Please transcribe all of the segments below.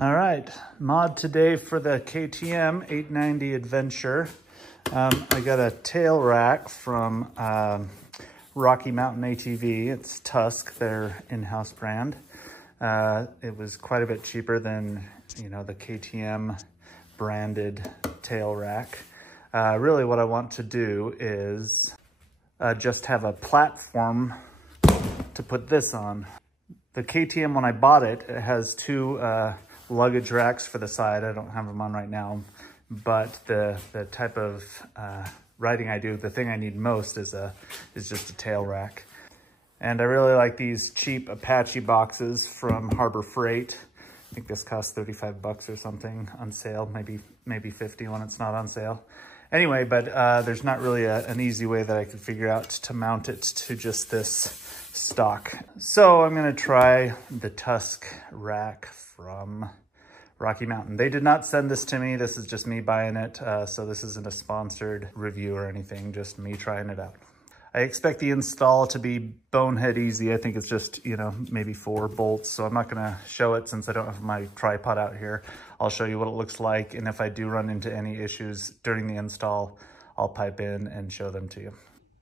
All right, mod today for the KTM 890 Adventure. I got a tail rack from Rocky Mountain ATV. It's Tusk, their in-house brand. It was quite a bit cheaper than, the KTM branded tail rack. Really what I want to do is just have a platform to put this on. The KTM, when I bought it, it has two luggage racks for the side. I don't have them on right now, but the type of riding I do, the thing I need most is just a tail rack. And I really like these cheap Apache boxes from Harbor Freight. I think this costs 35 bucks or something on sale, maybe 50 when it's not on sale. Anyway, but there's not really an easy way that I could figure out to mount it to just this stock. So I'm gonna try the Tusk rack from Rocky Mountain. They did not send this to me. This is just me buying it. So this isn't a sponsored review or anything, just me trying it out. I expect the install to be bonehead easy. I think it's just, maybe 4 bolts. So I'm not gonna show it since I don't have my tripod out here. I'll show you what it looks like. And if I do run into any issues during the install, I'll pipe in and show them to you.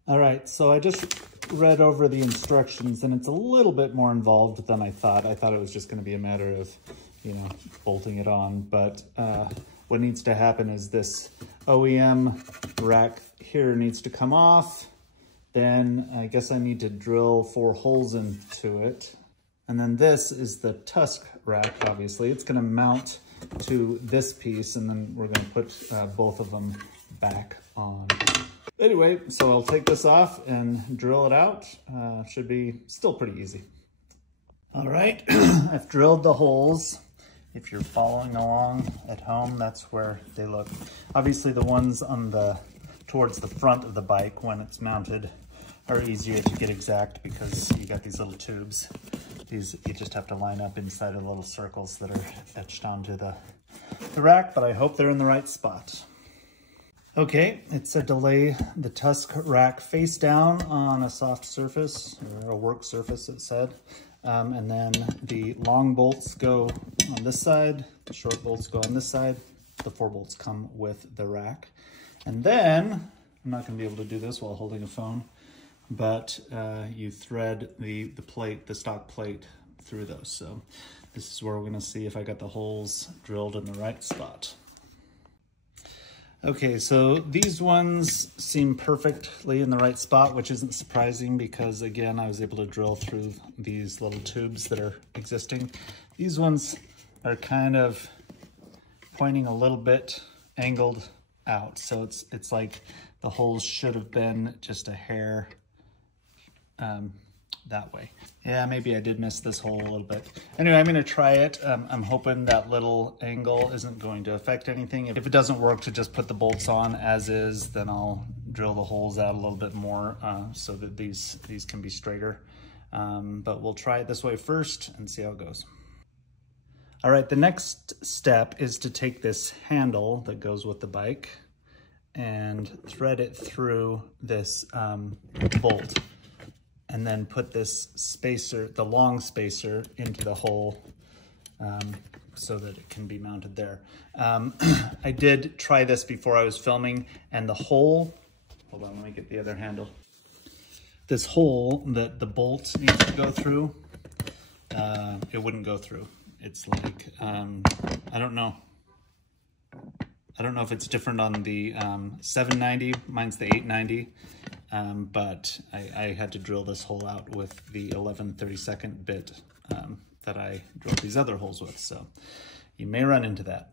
All right, so I just read over the instructions and it's a little bit more involved than I thought. I thought it was just gonna be a matter of, bolting it on. But what needs to happen is this OEM rack here needs to come off. Then I guess I need to drill 4 holes into it. And then this is the Tusk rack, obviously. It's gonna mount to this piece and then we're gonna put both of them back on. Anyway, so I'll take this off and drill it out. Should be still pretty easy. All right, I've drilled the holes. If you're following along at home, that's where they look. Obviously the ones on towards the front of the bike when it's mounted are easier to get exact because you got these little tubes. These you just have to line up inside of the little circles that are etched onto the rack, but I hope they're in the right spot. Okay, it said to lay the Tusk rack face down on a soft surface, or a work surface it said. And then the long bolts go on this side, the short bolts go on this side, the 4 bolts come with the rack. And then, I'm not gonna be able to do this while holding a phone, but you thread the plate, the stock plate through those. So this is where we're gonna see if I got the holes drilled in the right spot. Okay, so these ones seem perfectly in the right spot, which isn't surprising because again, I was able to drill through these little tubes that are existing. These ones are kind of pointing a little bit angled out. So it's like the holes should have been just a hair that way. Yeah, maybe I did miss this hole a little bit. Anyway, I'm gonna try it. I'm hoping that little angle isn't going to affect anything. If it doesn't work to just put the bolts on as is, then I'll drill the holes out a little bit more so that these can be straighter. But we'll try it this way first and see how it goes. All right, the next step is to take this handle that goes with the bike and thread it through this bolt. And then put this spacer, the long spacer, into the hole so that it can be mounted there. I did try this before I was filming, and the hole, hold on, let me get the other handle. This hole that the bolt needs to go through, it wouldn't go through. It's like, I don't know if it's different on the 790, mine's the 890. But I had to drill this hole out with the 11/32 bit that I drilled these other holes with, so you may run into that.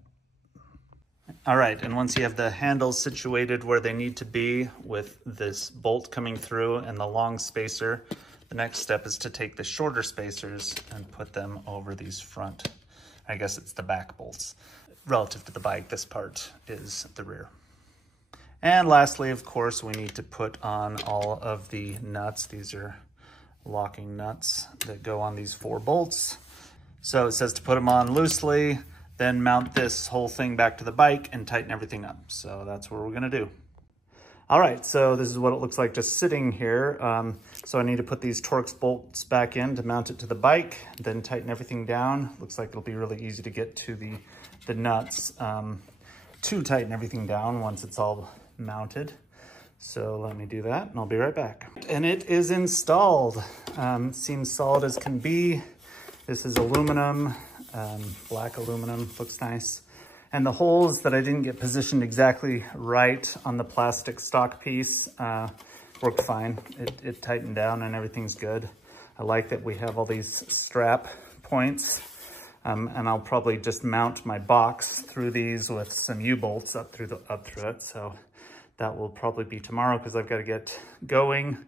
All right, and once you have the handles situated where they need to be with this bolt coming through and the long spacer, the next step is to take the shorter spacers and put them over these front, I guess it's the back bolts. Relative to the bike, this part is the rear. And lastly, of course, we need to put on all of the nuts. These are locking nuts that go on these 4 bolts. So it says to put them on loosely, then mount this whole thing back to the bike and tighten everything up. So that's what we're gonna do. All right, so this is what it looks like just sitting here. So I need to put these Torx bolts back in to mount it to the bike, then tighten everything down. Looks like it'll be really easy to get to the nuts to tighten everything down once it's all mounted. So let me do that and I'll be right back. And it is installed. Seems solid as can be. This is aluminum, black aluminum, looks nice. And the holes that I didn't get positioned exactly right on the plastic stock piece worked fine. It tightened down and everything's good. I like that we have all these strap points. And I'll probably just mount my box through these with some U-bolts up through it. So that will probably be tomorrow because I've got to get going.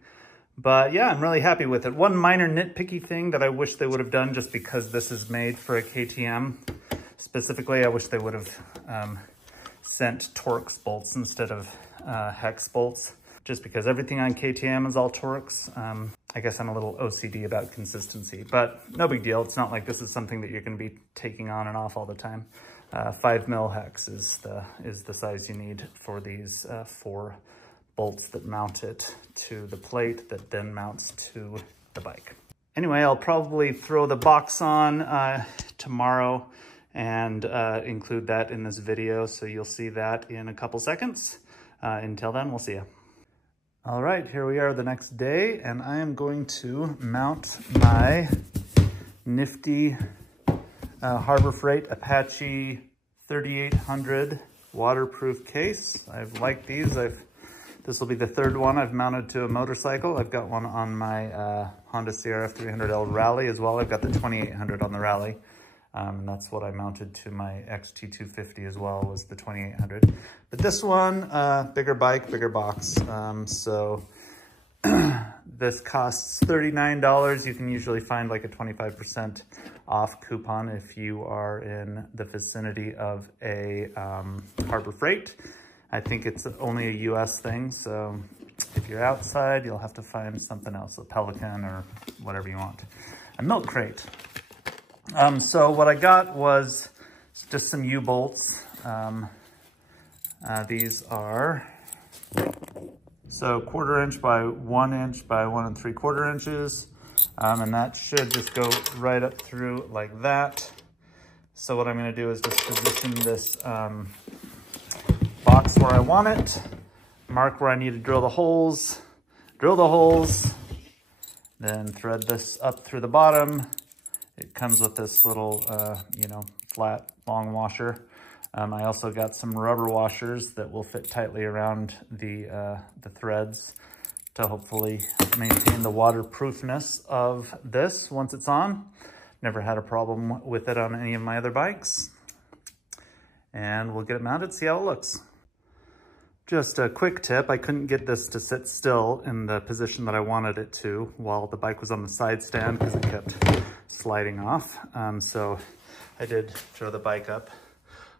But yeah, I'm really happy with it. One minor nitpicky thing that I wish they would have done, just because this is made for a KTM. Specifically, I wish they would have sent Torx bolts instead of hex bolts, just because everything on KTM is all Torx. I guess I'm a little OCD about consistency, but no big deal. It's not like this is something that you're going to be taking on and off all the time. 5mm hex is the size you need for these 4 bolts that mount it to the plate that then mounts to the bike. Anyway, I'll probably throw the box on tomorrow and include that in this video, so you'll see that in a couple seconds. Until then, we'll see you. All right, here we are the next day, and I am going to mount my nifty Harbor Freight Apache 3800 waterproof case. I've liked these. This will be the 3rd one I've mounted to a motorcycle. I've got one on my Honda CRF 300L Rally as well. I've got the 2800 on the Rally. And that's what I mounted to my XT250 as well, was the 2800. But this one, bigger bike, bigger box. So this costs $39. You can usually find like a 25% off coupon if you are in the vicinity of a Harbor Freight. I think it's only a US thing, so if you're outside, you'll have to find something else, a Pelican or whatever you want. A milk crate. So what I got was just some U-bolts. These are so 1/4 inch by 1 inch by 1 3/4 inches. And that should just go right up through like that. So what I'm gonna do is just position this box where I want it, mark where I need to drill the holes, then thread this up through the bottom. It comes with this little, flat, long washer. I also got some rubber washers that will fit tightly around the threads to hopefully maintain the waterproofness of this once it's on. Never had a problem with it on any of my other bikes. And we'll get it mounted, see how it looks. Just a quick tip, I couldn't get this to sit still in the position that I wanted it to while the bike was on the side stand because it kept sliding off. So I did throw the bike up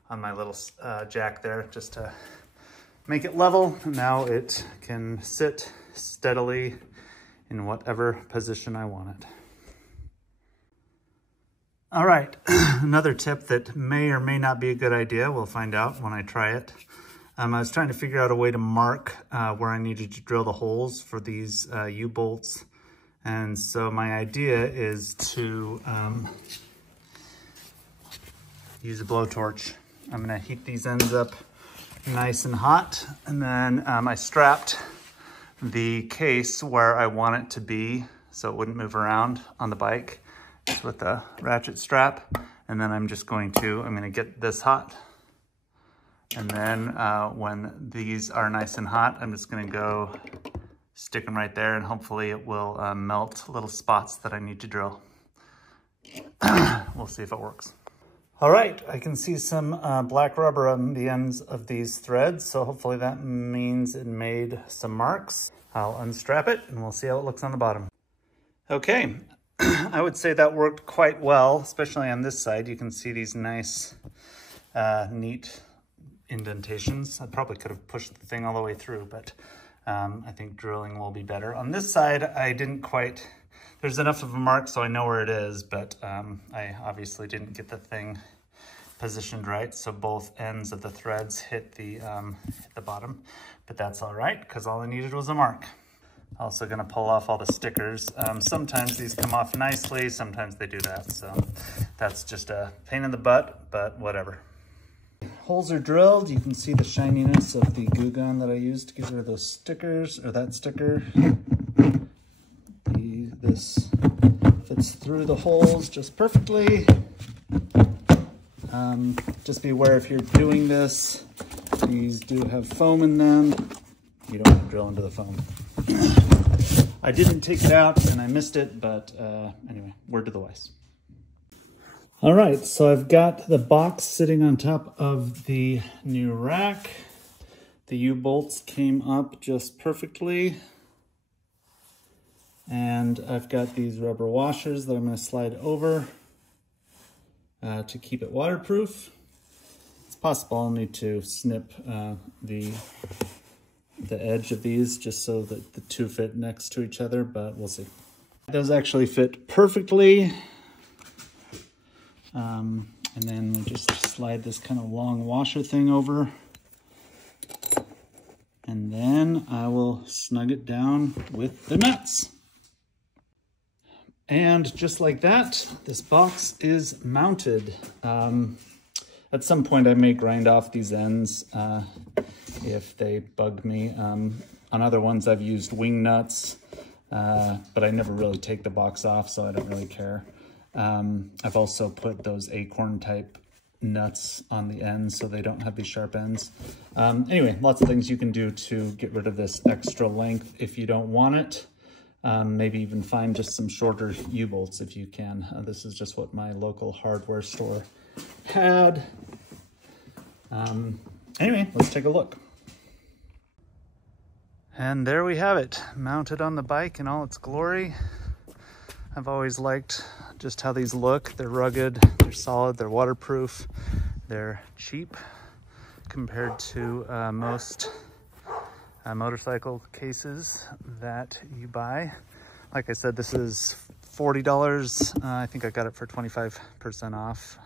on my little jack there just to make it level. Now it can sit steadily in whatever position I want it. All right, another tip that may or may not be a good idea. We'll find out when I try it. I was trying to figure out a way to mark where I needed to drill the holes for these U-bolts. And so my idea is to use a blowtorch. I'm gonna heat these ends up nice and hot. And then I strapped the case where I want it to be so it wouldn't move around on the bike, just with the ratchet strap. And then I'm gonna get this hot. And then when these are nice and hot, I'm just gonna go stick them right there and hopefully it will melt little spots that I need to drill. We'll see if it works. All right, I can see some black rubber on the ends of these threads, so hopefully that means it made some marks. I'll unstrap it and we'll see how it looks on the bottom. Okay, I would say that worked quite well, especially on this side. You can see these nice, neat indentations. I probably could have pushed the thing all the way through, but I think drilling will be better. On this side, I didn't quite, there's enough of a mark so I know where it is, but I obviously didn't get the thing positioned right, so both ends of the threads hit the bottom, but that's all right, because all I needed was a mark. Also gonna pull off all the stickers. Sometimes these come off nicely, sometimes they do that, so that's just a pain in the butt, but whatever. Holes are drilled. You can see the shininess of the glue gun that I used to get rid of those stickers, or that sticker. This fits through the holes just perfectly. Just be aware if you're doing this, these do have foam in them. You don't have to drill into the foam. I didn't take it out and I missed it, but anyway, word to the wise. All right, so I've got the box sitting on top of the new rack. The U-bolts came up just perfectly. And I've got these rubber washers that I'm going to slide over to keep it waterproof. It's possible I'll need to snip the edge of these just so that the two fit next to each other, but we'll see. It does actually fit perfectly. And then we just slide this kind of long washer thing over. And then I will snug it down with the nuts. And just like that, this box is mounted. At some point I may grind off these ends if they bug me. On other ones I've used wing nuts, but I never really take the box off, so I don't really care. I've also put those acorn type nuts on the ends so they don't have these sharp ends. Anyway, lots of things you can do to get rid of this extra length if you don't want it. Maybe even find just some shorter U-bolts if you can. This is just what my local hardware store had. Anyway, let's take a look. And there we have it, mounted on the bike in all its glory. I've always liked just how these look. They're rugged, they're solid, they're waterproof, they're cheap compared to most motorcycle cases that you buy. Like I said, this is $40. I think I got it for 25% off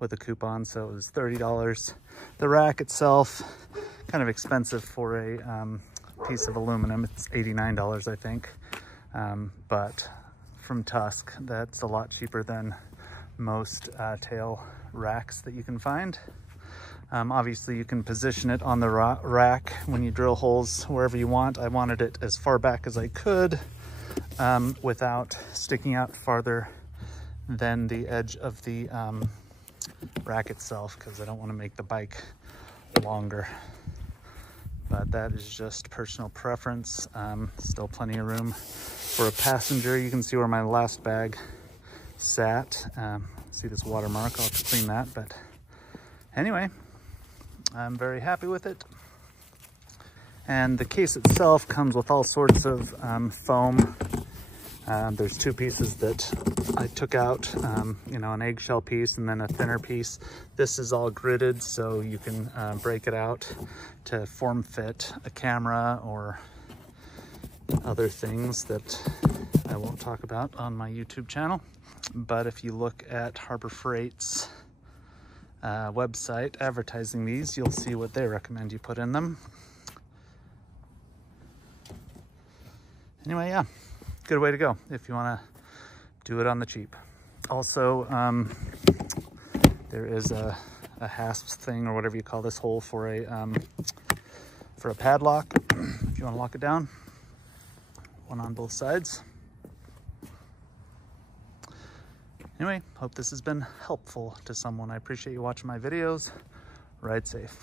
with a coupon, so it was $30. The rack itself, kind of expensive for a piece of aluminum. It's $89, I think. But from Tusk, that's a lot cheaper than most tail racks that you can find. Obviously you can position it on the rack when you drill holes wherever you want. I wanted it as far back as I could without sticking out farther than the edge of the rack itself, because I don't want to make the bike longer. But that is just personal preference. Still plenty of room for a passenger. You can see where my last bag sat. See this watermark, I'll have to clean that, but anyway, I'm very happy with it. And the case itself comes with all sorts of foam. There's two pieces that I took out, you know, an eggshell piece and then a thinner piece. This is all gridded, so you can break it out to form fit a camera or other things that I won't talk about on my YouTube channel. But if you look at Harbor Freight's website advertising these, you'll see what they recommend you put in them. Anyway, yeah, good way to go if you want to do it on the cheap. Also, there is a hasp thing, or whatever you call this hole, for a padlock if you want to lock it down. One on both sides. Anyway, hope this has been helpful to someone. I appreciate you watching my videos. Ride safe.